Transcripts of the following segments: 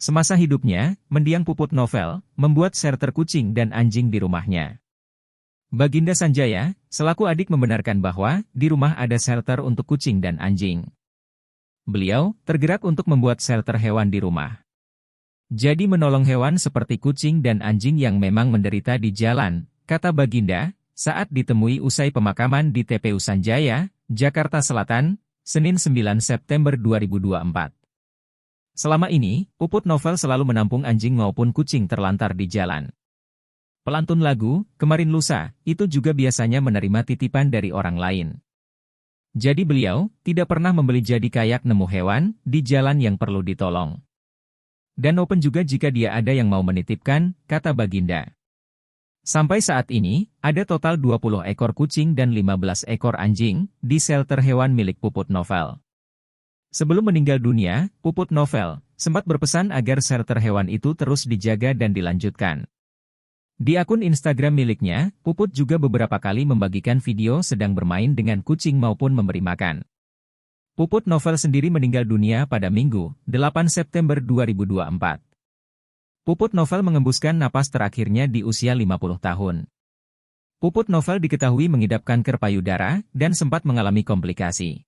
Semasa hidupnya, mendiang Puput Novel, membuat shelter kucing dan anjing di rumahnya. Baginda Sanjaya, selaku adik membenarkan bahwa, di rumah ada shelter untuk kucing dan anjing. Beliau, tergerak untuk membuat shelter hewan di rumah. Jadi menolong hewan seperti kucing dan anjing yang memang menderita di jalan, kata Baginda, saat ditemui usai pemakaman di TPU Sanjaya, Jakarta Selatan, Senin 9 September 2024. Selama ini, Puput Novel selalu menampung anjing maupun kucing terlantar di jalan. Pelantun lagu, Kemarin Lusa, itu juga biasanya menerima titipan dari orang lain. Jadi beliau, tidak pernah membeli jadi kayak nemu hewan, di jalan yang perlu ditolong. Dan open juga jika dia ada yang mau menitipkan, kata Baginda. Sampai saat ini, ada total 20 ekor kucing dan 15 ekor anjing, di shelter hewan milik Puput Novel. Sebelum meninggal dunia, Puput Novel sempat berpesan agar shelter hewan itu terus dijaga dan dilanjutkan. Di akun Instagram miliknya, Puput juga beberapa kali membagikan video sedang bermain dengan kucing maupun memberi makan. Puput Novel sendiri meninggal dunia pada Minggu, 8 September 2024. Puput Novel mengembuskan napas terakhirnya di usia 50 tahun. Puput Novel diketahui mengidap kanker payudara dan sempat mengalami komplikasi.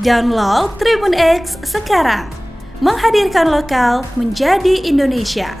Download Tribun X sekarang. Menghadirkan lokal menjadi Indonesia.